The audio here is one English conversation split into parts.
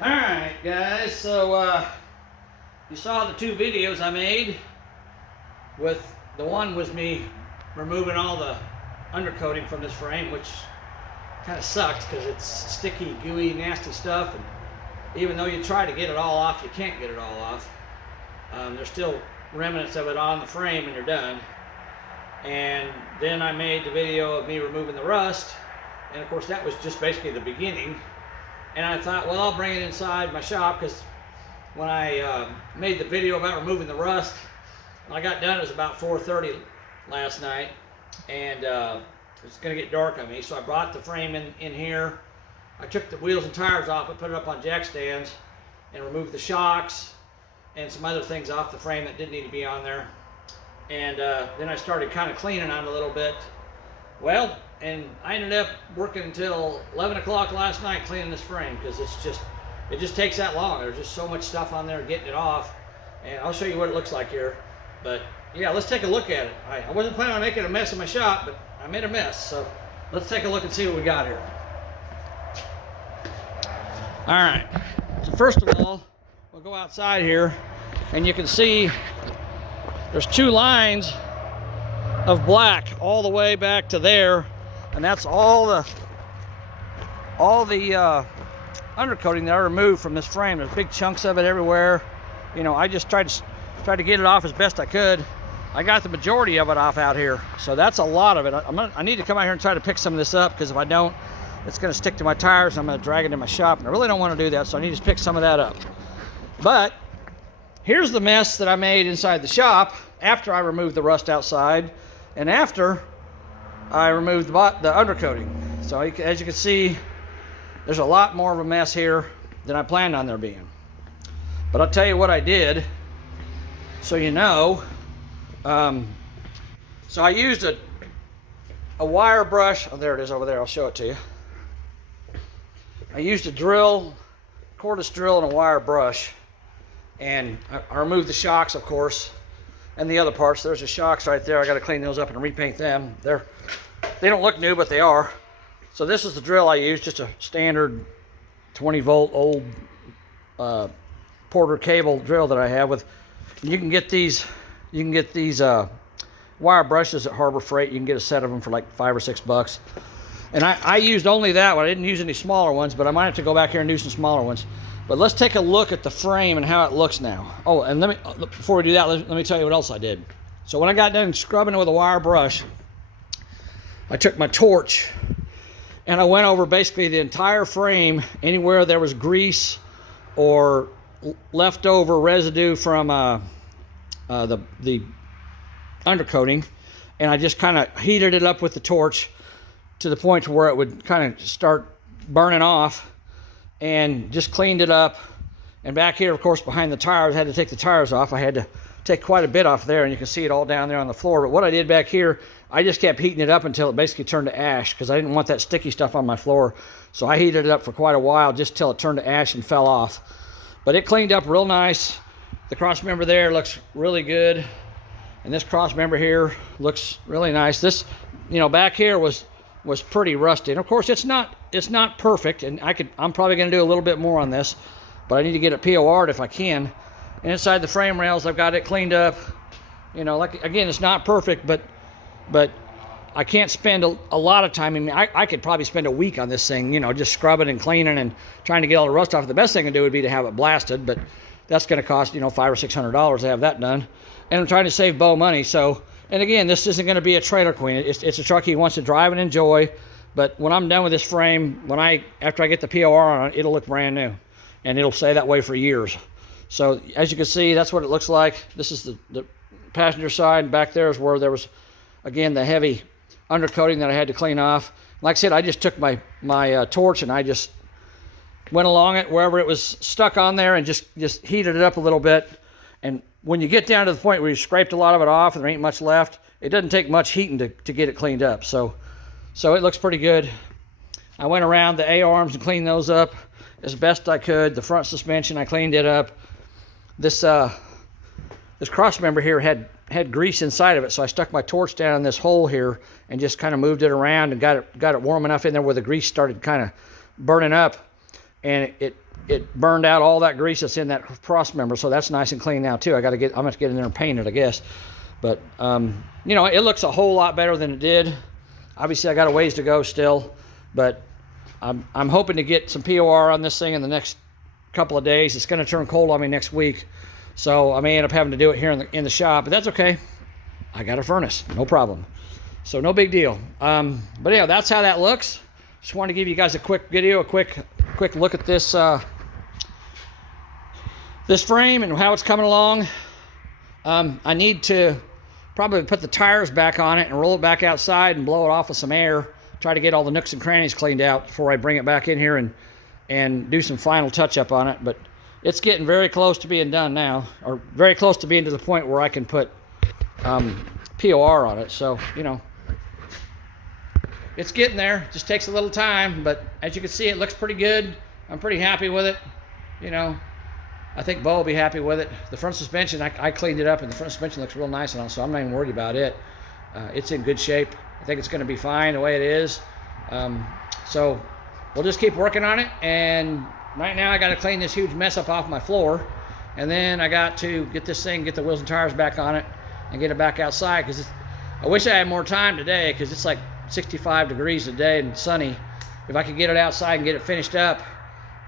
Alright guys, so you saw the two videos I made. With the one was me removing all the undercoating from this frame, which kind of sucks because it's sticky, gooey, nasty stuff, and even though you try to get it all off, you can't get it all off. There's still remnants of it on the frame when you're done. And then I made the video of me removing the rust, and of course that was just basically the beginning. And I thought, well, I'll bring it inside my shop, because when I made the video about removing the rust, when I got done, it was about 4:30 last night, and it's going to get dark on me. So I brought the frame in here. I took the wheels and tires off, I put it up on jack stands, and removed the shocks and some other things off the frame that didn't need to be on there. And then I started kind of cleaning on it a little bit. Well, and I ended up working until 11 o'clock last night cleaning this frame, because it just takes that long. There's just so much stuff on there getting it off. And I'll show you what it looks like here. But yeah, let's take a look at it. I wasn't planning on making a mess in my shop, but I made a mess. So let's take a look and see what we got here. All right, so first of all, we'll go outside here, and you can see there's two lines of black all the way back to there, and that's all the undercoating that I removed from this frame. There's big chunks of it everywhere. You know, I just tried to get it off as best I could. I got the majority of it off out here, so that's a lot of it. I need to come out here and try to pick some of this up, because if I don't, it's going to stick to my tires and I'm going to drag it in my shop, and I really don't want to do that, so I need to pick some of that up. But here's the mess that I made inside the shop after I removed the rust outside and after I removed the undercoating. So as you can see, there's a lot more of a mess here than I planned on there being. But I'll tell you what I did, so you know. So I used a wire brush. Oh, there it is over there. I'll show it to you. I used a drill, cordless drill, and a wire brush, and I removed the shocks, of course, and the other parts. There's the shocks right there. I got to clean those up and repaint them. They don't look new, but they are. So this is the drill I used, just a standard 20-volt old Porter cable drill that I have. You can get these wire brushes at Harbor Freight. You can get a set of them for like $5 or $6. And I used only that one. I didn't use any smaller ones, but I might have to go back here and do some smaller ones. But let's take a look at the frame and how it looks now. Oh, and before we do that, let me tell you what else I did. So when I got done scrubbing it with a wire brush, I took my torch and I went over basically the entire frame, anywhere there was grease or leftover residue from the undercoating, and I just kind of heated it up with the torch to the point to where it would kind of start burning off, and just cleaned it up. And back here, of course, behind the tires, I had to take the tires off. I had to take quite a bit off there, and you can see it all down there on the floor. But what I did back here, I just kept heating it up until it basically turned to ash, because I didn't want that sticky stuff on my floor. So I heated it up for quite a while, just till it turned to ash and fell off. But it cleaned up real nice. The cross member there looks really good, and this cross member here looks really nice. This, you know, back here was pretty rusty, and of course it's not perfect, and I'm probably going to do a little bit more on this, but I need to get it POR'd if I can. And inside the frame rails, I've got it cleaned up. You know, like, again, it's not perfect, but I can't spend a lot of time. I mean, I could probably spend a week on this thing, you know, just scrubbing and cleaning and trying to get all the rust off. The best thing to do would be to have it blasted, but that's going to cost, you know, $500 or $600 to have that done. And I'm trying to save Bo money. So, and again, this isn't going to be a trailer queen. It's a truck he wants to drive and enjoy. But when I'm done with this frame, after I get the POR on it, it'll look brand new, and it'll stay that way for years. So as you can see, that's what it looks like. This is the passenger side. Back there is where there was, again, the heavy undercoating that I had to clean off. Like I said, I just took my torch and I just went along it wherever it was stuck on there and just heated it up a little bit. And when you get down to the point where you scraped a lot of it off and there ain't much left, it doesn't take much heating to get it cleaned up. So it looks pretty good. I went around the A-arms and cleaned those up as best I could. The front suspension, I cleaned it up. This cross member here had grease inside of it, so I stuck my torch down in this hole here and just kind of moved it around and got it warm enough in there where the grease started kind of burning up, and it it burned out all that grease that's in that cross member, so that's nice and clean now too. I'm gonna get in there and paint it, I guess. But you know, it looks a whole lot better than it did. Obviously, I got a ways to go still, but I'm hoping to get some POR on this thing in the next couple of days. It's going to turn cold on me next week, so I may end up having to do it here in the shop, but that's okay. I got a furnace, no problem. So no big deal. But yeah, that's how that looks. Just wanted to give you guys a quick video, a quick look at this this frame and how it's coming along. I need to probably put the tires back on it and roll it back outside and blow it off with some air. Try to get all the nooks and crannies cleaned out before I bring it back in here and do some final touch-up on it. But it's getting very close to being done now, or very close to being to the point where I can put POR on it. So, you know, it's getting there. Just takes a little time, but as you can see, it looks pretty good. I'm pretty happy with it. You know, I think Bo will be happy with it. The front suspension, I cleaned it up, and the front suspension looks real nice on it, so I'm not even worried about it. It's in good shape. I think it's going to be fine the way it is. So we'll just keep working on it. And right now I got to clean this huge mess up off my floor. And then I got to get this thing, get the wheels and tires back on it and get it back outside. Because I wish I had more time today, because it's like 65 degrees today and sunny. If I could get it outside and get it finished up,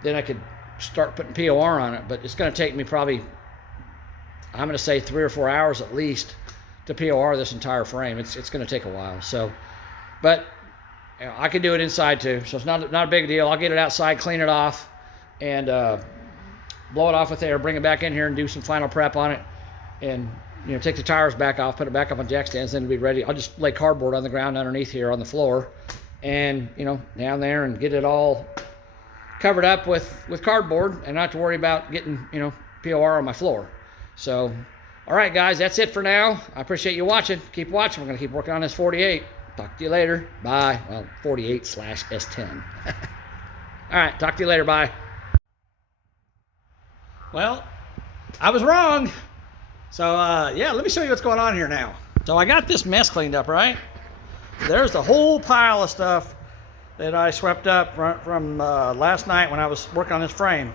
then I could start putting POR on it. But it's going to take me probably, I'm going to say 3 or 4 hours at least to POR this entire frame. It's going to take a while. So, but you know, I can do it inside too, so it's not a big deal. I'll get it outside, clean it off, and blow it off with air, bring it back in here and do some final prep on it, and you know, take the tires back off, put it back up on jack stands, then it'll be ready. I'll just lay cardboard on the ground underneath here on the floor, and you know, down there, and get it all covered up with cardboard, and not have to worry about getting, you know, POR on my floor. So, all right, guys, that's it for now. I appreciate you watching. Keep watching. We're going to keep working on this 48. Talk to you later. Bye. Well, 48/S10. All right, talk to you later. Bye. Well, I was wrong. So, yeah, let me show you what's going on here now. So I got this mess cleaned up, right? There's the whole pile of stuff that I swept up from last night when I was working on this frame.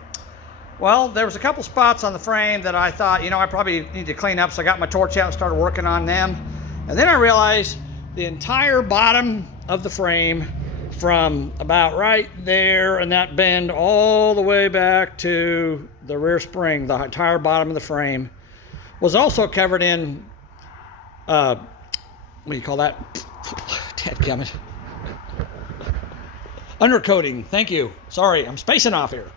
Well, there was a couple spots on the frame that I thought, you know, I probably need to clean up, so I got my torch out and started working on them. And then I realized the entire bottom of the frame, from about right there and that bend all the way back to the rear spring, the entire bottom of the frame, was also covered in, what do you call that? Dadgummit. Undercoating, thank you. Sorry, I'm spacing off here.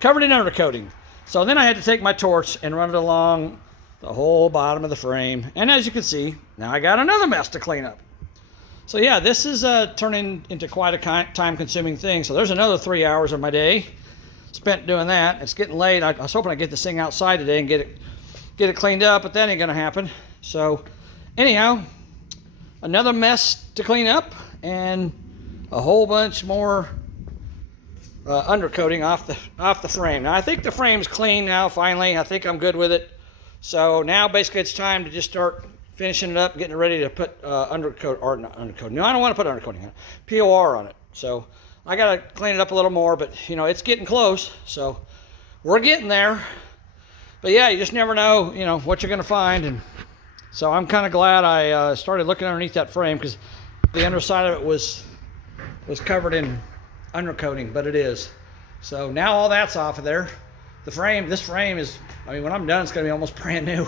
Covered in undercoating. So then I had to take my torch and run it along the whole bottom of the frame. And as you can see, now I got another mess to clean up. So yeah, this is turning into quite a time-consuming thing. So there's another 3 hours of my day spent doing that. It's getting late. I was hoping I'd get this thing outside today and get it cleaned up, but that ain't gonna happen. So anyhow, another mess to clean up and a whole bunch more undercoating off the frame. Now I think the frame's clean now. Finally, I think I'm good with it. So now basically it's time to just start finishing it up, getting it ready to put undercoat, or not undercoating. No, I don't want to put undercoating on it. POR on it. So I gotta clean it up a little more, but you know, it's getting close. So we're getting there. But yeah, you just never know, you know, what you're gonna find. And so I'm kind of glad I started looking underneath that frame, because the underside of it was covered in undercoating, but it is. So now all that's off of there. This frame is, I mean, when I'm done, it's gonna be almost brand new.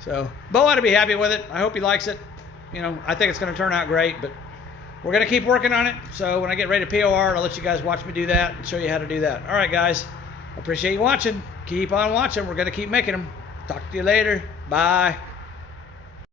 So Bo ought to be happy with it. I hope he likes it. You know, I think it's gonna turn out great, but we're gonna keep working on it. So when I get ready to POR, I'll let you guys watch me do that and show you how to do that. All right, guys, I appreciate you watching. Keep on watching. We're gonna keep making them. Talk to you later. Bye.